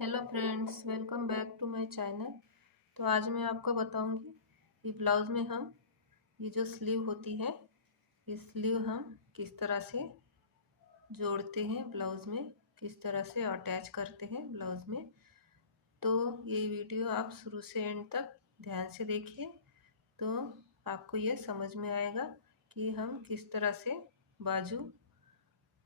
Hello friends, welcome back to my channel. तो आज मैं आपको बताऊंगी कि ब्लाउज़ में हम ये जो स्लीव होती है, ये स्लीव हम किस तरह से जोड़ते हैं, ब्लाउज़ में किस तरह से अटैच करते हैं ब्लाउज़ में। तो ये वीडियो आप शुरू से एंड तक ध्यान से देखिए, तो आपको ये समझ में आएगा कि हम किस तरह से बाजू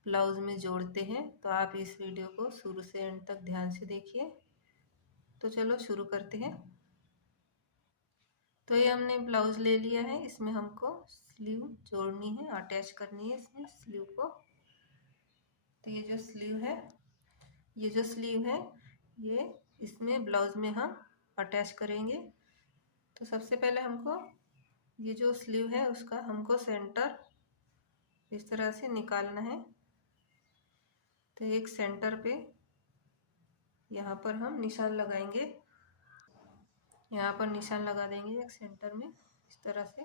ब्लाउज़ में जोड़ते हैं। तो आप इस वीडियो को शुरू से एंड तक ध्यान से देखिए। तो चलो शुरू करते हैं। तो ये हमने ब्लाउज ले लिया है, इसमें हमको स्लीव जोड़नी है, अटैच करनी है इसमें स्लीव को। तो ये जो स्लीव है ये इसमें ब्लाउज में हम अटैच करेंगे। तो सबसे पहले हमको ये जो स्लीव है उसका हमको सेंटर इस तरह से निकालना है। तो एक सेंटर पे यहाँ पर हम निशान लगाएंगे, यहाँ पर निशान लगा देंगे एक सेंटर में। इस तरह से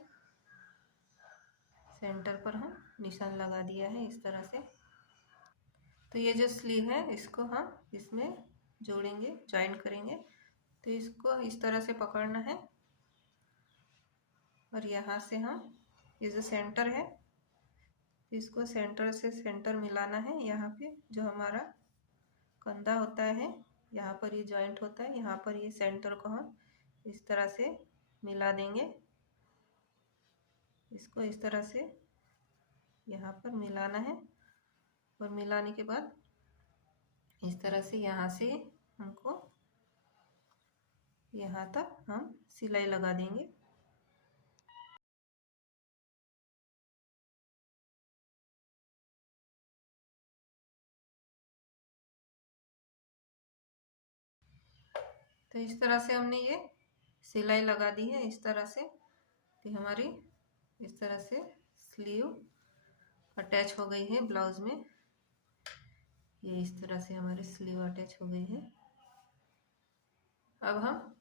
सेंटर पर हम निशान लगा दिया है इस तरह से। तो ये जो स्लीव है इसको हम इसमें जोड़ेंगे, ज्वाइन करेंगे। तो इसको इस तरह से पकड़ना है और यहाँ से हम ये जो सेंटर है इसको सेंटर से सेंटर मिलाना है। यहाँ पे जो हमारा कंधा होता है यहाँ पर ये जॉइंट होता है, यहाँ पर ये सेंटर को हम इस तरह से मिला देंगे। इसको इस तरह से यहाँ पर मिलाना है और मिलाने के बाद इस तरह से यहाँ से हमको यहाँ तक हम सिलाई लगा देंगे। तो इस तरह से हमने ये सिलाई लगा दी है इस तरह से। तो हमारी इस तरह से स्लीव अटैच हो गई है ब्लाउज में। ये इस तरह से हमारी स्लीव अटैच हो गई है। अब हम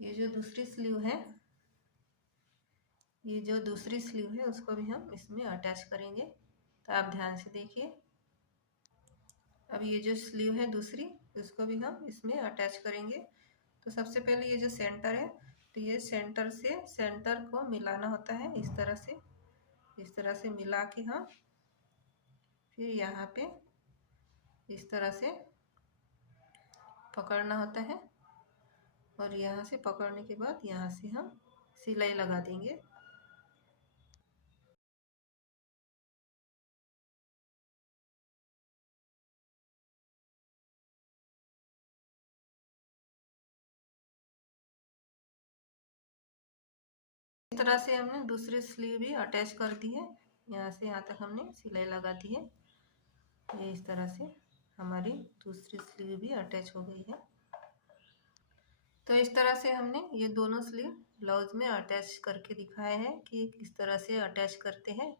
ये जो दूसरी स्लीव है, ये जो दूसरी स्लीव है उसको भी हम इसमें अटैच करेंगे। तो आप ध्यान से देखिए। अब ये जो स्लीव है दूसरी, उसको भी हम इसमें अटैच करेंगे। तो सबसे पहले ये जो सेंटर है, तो ये सेंटर से सेंटर को मिलाना होता है इस तरह से मिला के हम फिर यहाँ पे इस तरह से पकड़ना होता है और यहाँ से पकड़ने के बाद यहाँ से हम सिलाई लगा देंगे। इस तरह से हमने दूसरी स्लीव भी अटैच कर दी है, यहाँ से यहाँ तक हमने सिलाई लगा दी है। ये इस तरह से हमारी दूसरी स्लीव भी अटैच हो गई है। तो इस तरह से हमने ये दोनों स्लीव ब्लाउज में अटैच करके दिखाया है कि किस तरह से अटैच करते हैं,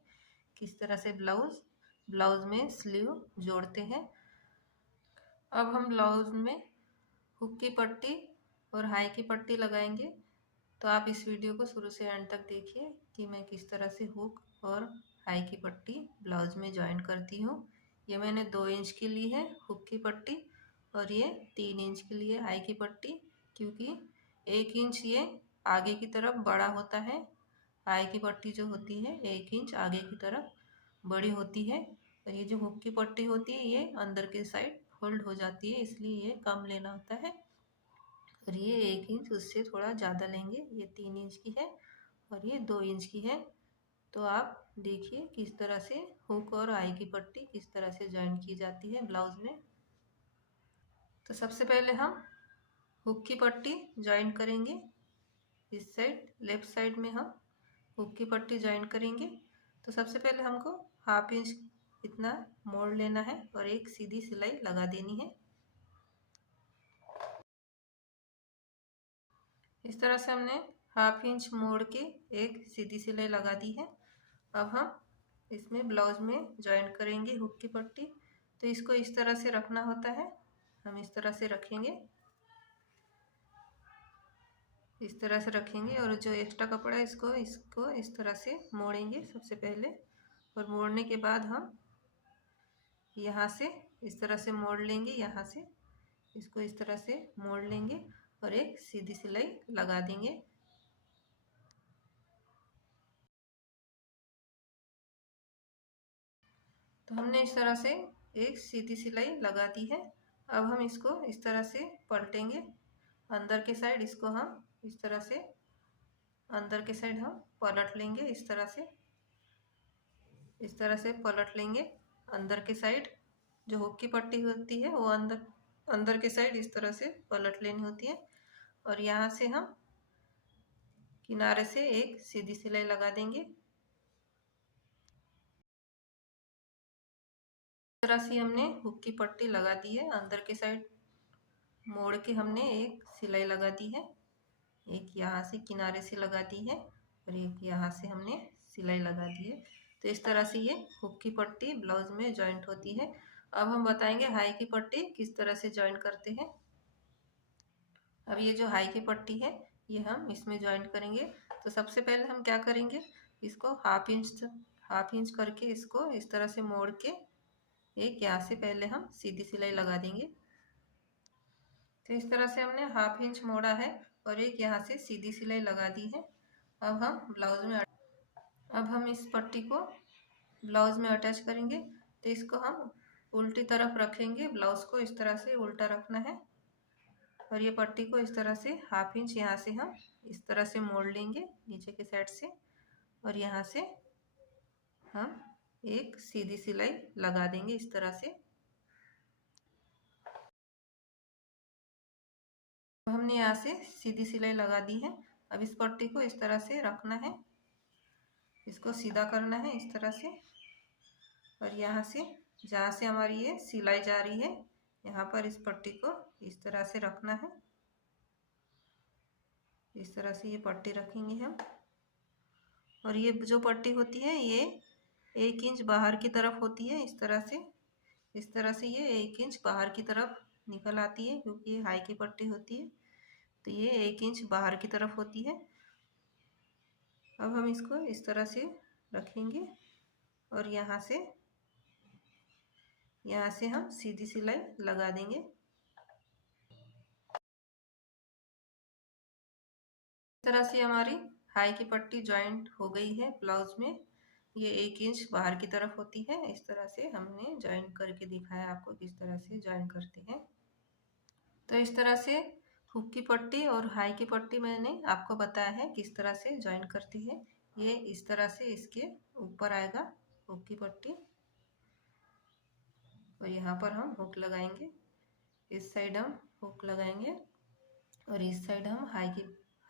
किस तरह से ब्लाउज में स्लीव जोड़ते हैं। अब हम ब्लाउज में हुक की पट्टी और हाई की पट्टी लगाएंगे। तो आप इस वीडियो को शुरू से एंड तक देखिए कि मैं किस तरह से हुक और हाई की पट्टी ब्लाउज में ज्वाइन करती हूँ। ये मैंने 2 इंच की ली है हुक की पट्टी और ये 3 इंच की ली है हाई की पट्टी, क्योंकि 1 इंच ये आगे की तरफ बड़ा होता है। हाई की पट्टी जो होती है 1 इंच आगे की तरफ बड़ी होती है और ये जो हुक की पट्टी होती है ये अंदर के साइड फोल्ड हो जाती है, इसलिए ये कम लेना होता है। और ये 1 इंच उससे थोड़ा ज़्यादा लेंगे। ये 3 इंच की है और ये 2 इंच की है। तो आप देखिए किस तरह से हुक और आई की पट्टी किस तरह से ज्वाइन की जाती है ब्लाउज में। तो सबसे पहले हम हुक की पट्टी ज्वाइन करेंगे। इस साइड लेफ्ट साइड में हम हुक की पट्टी ज्वाइन करेंगे। तो सबसे पहले हमको 1/2 इंच इतना मोड़ लेना है और एक सीधी सिलाई लगा देनी है। इस तरह से हमने 1/2 इंच मोड़ के एक सीधी सिलाई लगा दी है। अब हम इसमें ब्लाउज में ज्वाइन करेंगे हुक की पट्टी। तो इसको इस तरह से रखना होता है, हम इस तरह से रखेंगे, इस तरह से रखेंगे और जो एक्स्ट्रा कपड़ा है इसको इस तरह से मोड़ेंगे सबसे पहले। और मोड़ने के बाद हम यहाँ से इस तरह से मोड़ लेंगे यहाँ से इसको इस तरह से मोड़ लेंगे और एक सीधी सिलाई लगा देंगे। तो हमने इस तरह से एक सीधी सिलाई लगा दी है। अब हम इसको इस तरह से पलटेंगे, अंदर के साइड इसको हम इस तरह से अंदर के साइड हम पलट लेंगे। इस तरह से पलट लेंगे। अंदर के साइड जो हुक की पट्टी होती है वो अंदर के साइड इस तरह से पलट लेनी होती है और यहाँ से हम किनारे से एक सीधी सिलाई लगा देंगे। इस तरह से हमने हुक की पट्टी लगा दी है। अंदर के साइड मोड़ के हमने एक सिलाई लगा दी है, एक यहाँ से किनारे से लगा दी है और एक यहाँ से हमने सिलाई लगा दी है। तो इस तरह से ये हुक की पट्टी ब्लाउज में जॉइंट होती है। अब हम बताएंगे हाई की पट्टी किस तरह से जॉइंट करते हैं। अब ये जो हाई की पट्टी है ये हम इसमें जॉइंट करेंगे। तो सबसे पहले हम क्या करेंगे, इसको हाफ इंच करके इसको इस तरह से मोड़ के एक यहाँ से पहले हम सीधी सिलाई लगा देंगे। तो इस तरह से हमने हाफ इंच मोड़ा है और एक यहाँ से सीधी सिलाई लगा दी है। अब हम इस पट्टी को ब्लाउज में अटैच करेंगे। तो इसको हम उल्टी तरफ रखेंगे, ब्लाउज को इस तरह से उल्टा रखना है और ये पट्टी को इस तरह से हाफ इंच यहाँ से हम इस तरह से मोड़ लेंगे नीचे के साइड से और यहाँ से हम एक सीधी सिलाई लगा देंगे इस तरह से। तो हमने यहाँ से सीधी सिलाई लगा दी है। अब इस पट्टी को इस तरह से रखना है, इसको सीधा करना है इस तरह से और यहाँ से जहाँ से हमारी ये सिलाई जा रही है यहाँ पर इस पट्टी को इस तरह से रखना है। इस तरह से ये पट्टी रखेंगे हम और ये जो पट्टी होती है ये 1 इंच बाहर की तरफ होती है। इस तरह से ये 1 इंच बाहर की तरफ निकल आती है क्योंकि ये हाई की पट्टी होती है। तो ये 1 इंच बाहर की तरफ होती है। अब हम इसको इस तरह से रखेंगे और यहाँ से हम सीधी सिलाई लगा देंगे। इस तरह से हमारी हाई की पट्टी जॉइंट हो गई है ब्लाउज में। ये 1 इंच बाहर की तरफ होती है। इस तरह से हमने जॉइंट करके दिखाया आपको किस तरह से जॉइंट करते हैं। तो इस तरह से हुक की पट्टी और हाई की पट्टी मैंने आपको बताया है किस तरह से जॉइंट करती है। ये इस तरह से इसके ऊपर आएगा हुक की पट्टी और यहाँ पर हम हुक लगाएंगे। इस साइड हम हुक लगाएंगे और इस साइड हम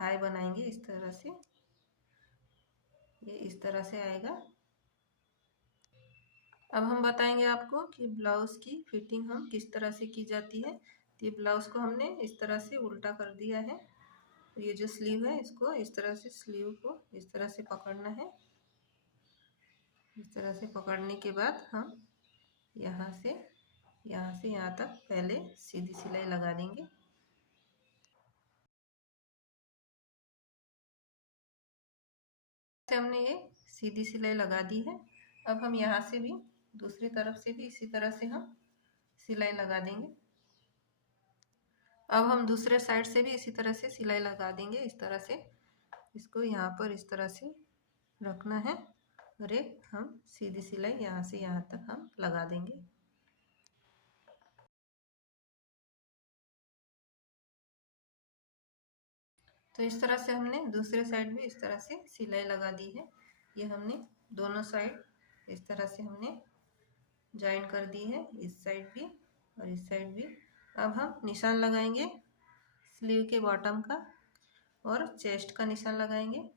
हाई बनाएंगे। इस तरह से ये इस तरह से आएगा। अब हम बताएंगे आपको कि ब्लाउज की फिटिंग हम किस तरह से की जाती है। तो ये ब्लाउज को हमने इस तरह से उल्टा कर दिया है। ये जो स्लीव है इसको इस तरह से स्लीव को इस तरह से पकड़ना है। इस तरह से पकड़ने के बाद हम यहाँ से यहाँ तक पहले सीधी सिलाई लगा देंगे। हमने ये सीधी सिलाई लगा दी है। अब हम यहाँ से भी दूसरी तरफ से भी इसी तरह से हम सिलाई लगा देंगे। अब हम दूसरे साइड से भी इसी तरह से सिलाई लगा देंगे। इस तरह से इसको यहाँ पर इस तरह से रखना है और एक हम सीधी सिलाई यहाँ से यहाँ तक हम लगा देंगे। तो इस तरह से हमने दूसरे साइड भी इस तरह से सिलाई लगा दी है। ये हमने दोनों साइड इस तरह से हमने ज्वाइन कर दी है, इस साइड भी और इस साइड भी। अब हम निशान लगाएंगे स्लीव के बॉटम का और चेस्ट का निशान लगाएंगे।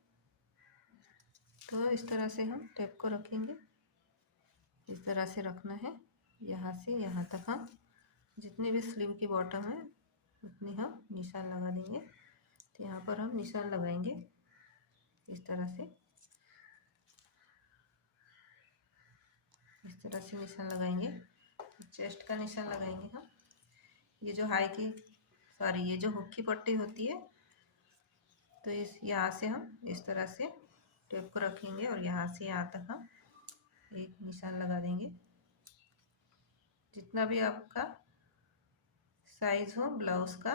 तो इस तरह से हम टेप को रखेंगे, इस तरह से रखना है। यहाँ से यहाँ तक हम जितने भी स्लीव की बॉटम है उतनी हम निशान लगा देंगे। तो यहाँ पर हम निशान लगाएंगे इस तरह से निशान लगाएंगे। चेस्ट का निशान लगाएंगे हम। ये जो ये जो हुक की पट्टी होती है तो यहाँ से हम इस तरह से टेप को रखेंगे और यहाँ से यहाँ तक हम एक निशान लगा देंगे। जितना भी आपका साइज हो ब्लाउज का,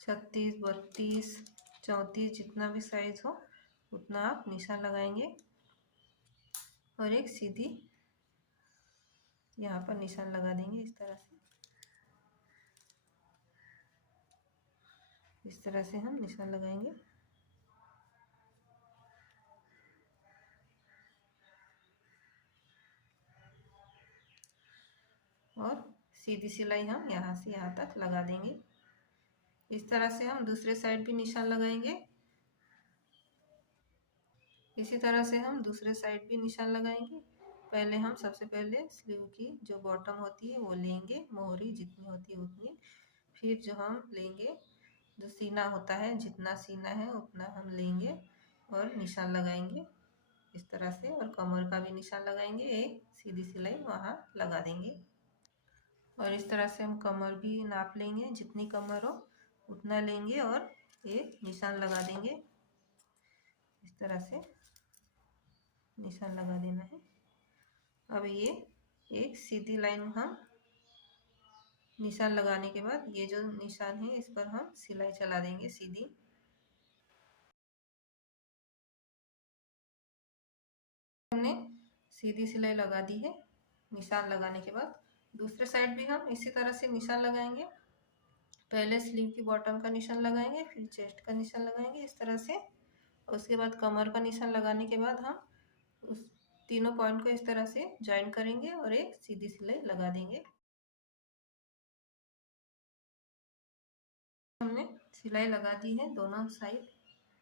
36, 32, 34 जितना भी साइज हो उतना आप निशान लगाएंगे और एक सीधी यहाँ पर निशान लगा देंगे इस तरह से। इस तरह से हम निशान लगाएंगे। और सीधी सिलाई हम यहाँ से यहाँ तक लगा देंगे। इस तरह से हम दूसरे साइड भी निशान लगाएंगे। इसी तरह से हम दूसरे साइड भी निशान लगाएंगे। पहले हम सबसे पहले स्लीव की जो बॉटम होती है वो लेंगे, मोहरी जितनी होती है उतनी। फिर जो हम लेंगे जो सीना होता है, जितना सीना है उतना हम लेंगे और निशान लगाएंगे इस तरह से। और कमर का भी निशान लगाएंगे, एक सीधी सिलाई वहाँ लगा देंगे। और इस तरह से हम कमर भी नाप लेंगे, जितनी कमर हो उतना लेंगे और एक निशान लगा देंगे। इस तरह से निशान लगा देना है। अब ये एक सीधी लाइन हम निशान लगाने के बाद ये जो निशान है इस पर हम सिलाई चला देंगे सीधी। हमने सीधी सिलाई लगा दी है निशान लगाने के बाद। दूसरे साइड भी हम इसी तरह से निशान लगाएंगे। पहले स्लीव की बॉटम का निशान लगाएंगे, फिर चेस्ट का निशान लगाएंगे इस तरह से। उसके बाद कमर का निशान लगाने के बाद हम उस तीनों पॉइंट को इस तरह से ज्वाइन करेंगे और एक सीधी सिलाई लगा देंगे। हमने सिलाई लगा दी है दोनों साइड,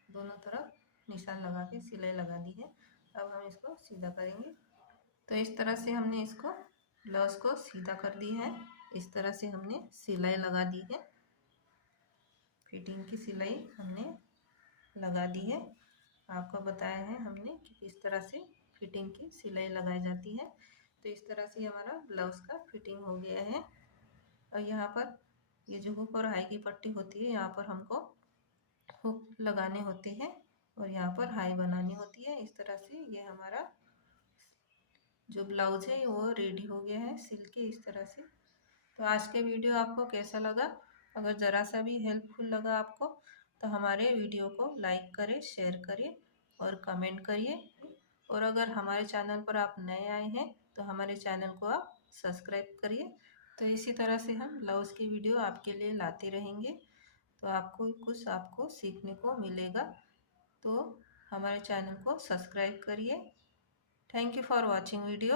दोनों तरफ निशान लगा के सिलाई लगा दी है। अब हम इसको सीधा करेंगे। तो इस तरह से हमने इसको ब्लाउज को सीधा कर दी है। इस तरह से हमने सिलाई लगा दी है। फिटिंग की सिलाई हमने लगा दी है। आपको बताया है हमने कि किस तरह से फिटिंग की सिलाई लगाई जाती है। तो इस तरह से हमारा ब्लाउज का फिटिंग हो गया है। और यहाँ पर ये जो हुक और हाई की पट्टी होती है, यहाँ पर हमको हुक लगाने होते हैं और यहाँ पर हाई बनानी होती है। इस तरह से ये हमारा जो ब्लाउज है वो रेडी हो गया है सिल के इस तरह से। तो आज के वीडियो आपको कैसा लगा? अगर ज़रा सा भी हेल्पफुल लगा आपको तो हमारे वीडियो को लाइक करें, शेयर करें और कमेंट करिए। और अगर हमारे चैनल पर आप नए आए हैं तो हमारे चैनल को आप सब्सक्राइब करिए। तो इसी तरह से हम ब्लाउज़ की वीडियो आपके लिए लाते रहेंगे, तो आपको कुछ आपको सीखने को मिलेगा। तो हमारे चैनल को सब्सक्राइब करिए। Thank you for watching video.